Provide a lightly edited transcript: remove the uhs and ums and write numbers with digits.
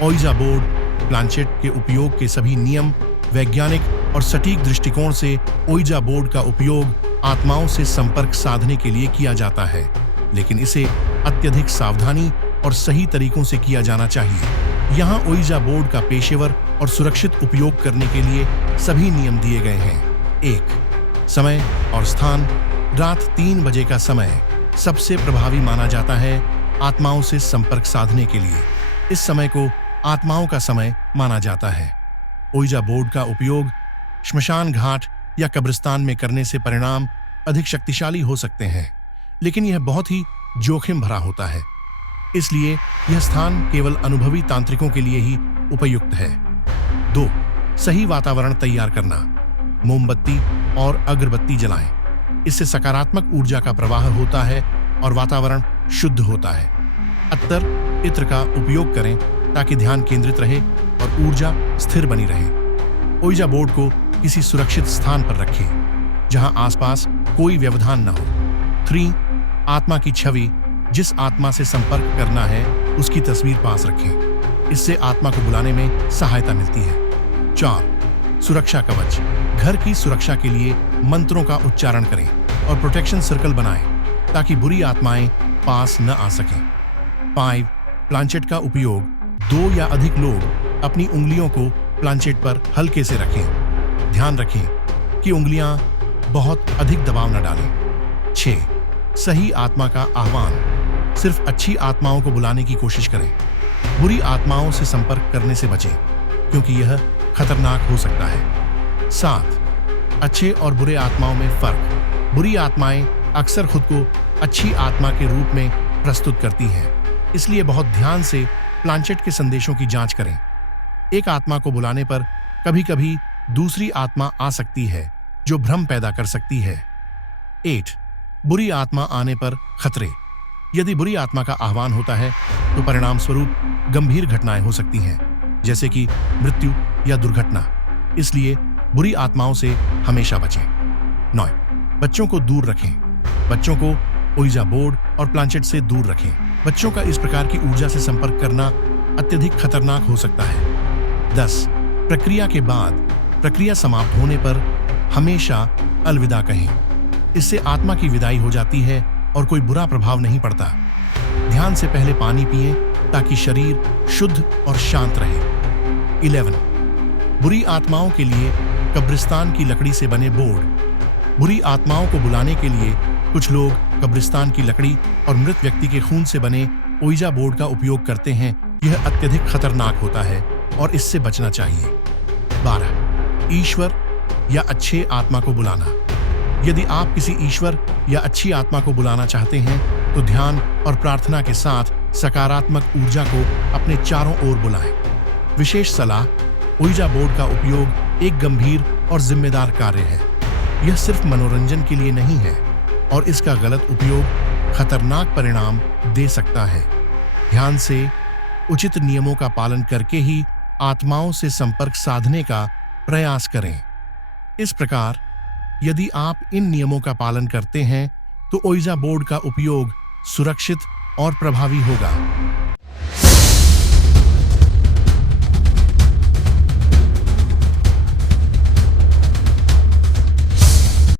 ओइजा board planchette के उपयोग के सभी नियम, वैज्ञानिक और सटीक दृष्टिकोण से ओइजा बोर्ड का उपयोग आत्माओं से संपर्क साधने के लिए किया जाता है, लेकिन इसे अत्यधिक सावधानी और सही तरीकों से किया जाना चाहिए। यहाँ ओइजा बोर्ड का पेशेवर और सुरक्षित उपयोग करने के लिए सभी नियम दिए गए हैं। 1. समय और स्थान। रात 3 बजे का समय सबसे प्रभावी माना जाता है आत्माओं से संपर्क साधने के लिए। इस समय को आत्माओं का समय माना जाता है। ओइजा बोर्ड का उपयोग श्मशान घाट या कब्रिस्तान में करने से परिणाम अधिक शक्तिशाली हो सकते हैं, लेकिन यह बहुत ही जोखिम भरा होता है, इसलिए यह स्थान केवल अनुभवी तांत्रिकों के लिए ही उपयुक्त है। 2. सही वातावरण तैयार करना। मोमबत्ती और अगरबत्ती जलाएं। इससे सकारात्मक ऊर्जा का प्रवाह होता है और वातावरण शुद्ध होता है। अत्तर, इत्र का उपयोग करें ताकि ध्यान केंद्रित रहे और ऊर्जा स्थिर बनी रहे। ओइजा बोर्ड को किसी सुरक्षित स्थान पर रखें जहां आसपास कोई व्यवधान न हो। 3. आत्मा की छवि। जिस आत्मा से संपर्क करना है उसकी तस्वीर पास रखें, इससे आत्मा को बुलाने में सहायता मिलती है। 4. सुरक्षा कवच। घर की सुरक्षा के लिए मंत्रों का उच्चारण करें और प्रोटेक्शन सर्कल बनाएं ताकि बुरी आत्माएं पास न आ सकें। 5. प्लानचेट का उपयोग। 2 या अधिक लोग अपनी उंगलियों को प्लानचेट पर हल्के से रखें। ध्यान रखें कि उंगलियां बहुत अधिक दबाव न डालें। 6. सही आत्मा का आह्वान। सिर्फ अच्छी आत्माओं को बुलाने की कोशिश करें। बुरी आत्माओं से संपर्क करने से बचें, क्योंकि यह खतरनाक हो सकता है। 7. अच्छे और बुरे आत्माओं में फर्क। बुरी आत्माएं अक्सर खुद को अच्छी आत्मा के रूप में प्रस्तुत करती हैं, इसलिए बहुत ध्यान से प्लानचेट के संदेशों की जांच करें। एक आत्मा को बुलाने पर कभी-कभी दूसरी आत्मा आ सकती है जो भ्रम पैदा कर सकती है। 8. बुरी आत्मा आने पर खतरे। यदि बुरी आत्मा का आह्वान होता है तो परिणाम स्वरूप गंभीर घटनाएं हो सकती हैं, जैसे कि मृत्यु या दुर्घटना, इसलिए बुरी आत्माओं से हमेशा बचें। 9. बच्चों को दूर रखें। बच्चों को ओइजा बोर्ड और प्लानचेट से दूर रखें। बच्चों का इस प्रकार की ऊर्जा से संपर्क करना अत्यधिक खतरनाक हो सकता है। 10. प्रक्रिया के बाद प्रक्रिया समाप्त होने पर हमेशा अलविदा कहें। इससे आत्मा की विदाई हो जाती है और कोई बुरा प्रभाव नहीं पड़ता। ध्यान से पहले पानी पिएं ताकि शरीर शुद्ध और शांत रहे। 11. बुरी आत्माओं के लिए कब्रिस्तान की लकड़ी से बने बोर्ड। बुरी आत्माओं को बुलाने के लिए कुछ लोग कब्रिस्तान की लकड़ी और मृत व्यक्ति के खून से बने ओइजा बोर्ड का उपयोग करते हैं। यह अत्यधिक खतरनाक होता है और इससे बचना चाहिए। 12. ईश्वर या अच्छे आत्मा को बुलाना। यदि आप किसी ईश्वर या अच्छी आत्मा को बुलाना चाहते हैं तो ध्यान और प्रार्थना के साथ सकारात्मक ऊर्जा को अपने चारों ओर बुलाएं। विशेष सलाह: ओइजा बोर्ड का उपयोग एक गंभीर और जिम्मेदार कार्य है। यह सिर्फ मनोरंजन के लिए नहीं है और इसका गलत उपयोग खतरनाक परिणाम दे सकता है। ध्यान से उचित नियमों का पालन करके ही आत्माओं से संपर्क साधने का प्रयास करें। इस प्रकार यदि आप इन नियमों का पालन करते हैं तो ओइजा बोर्ड का उपयोग सुरक्षित और प्रभावी होगा।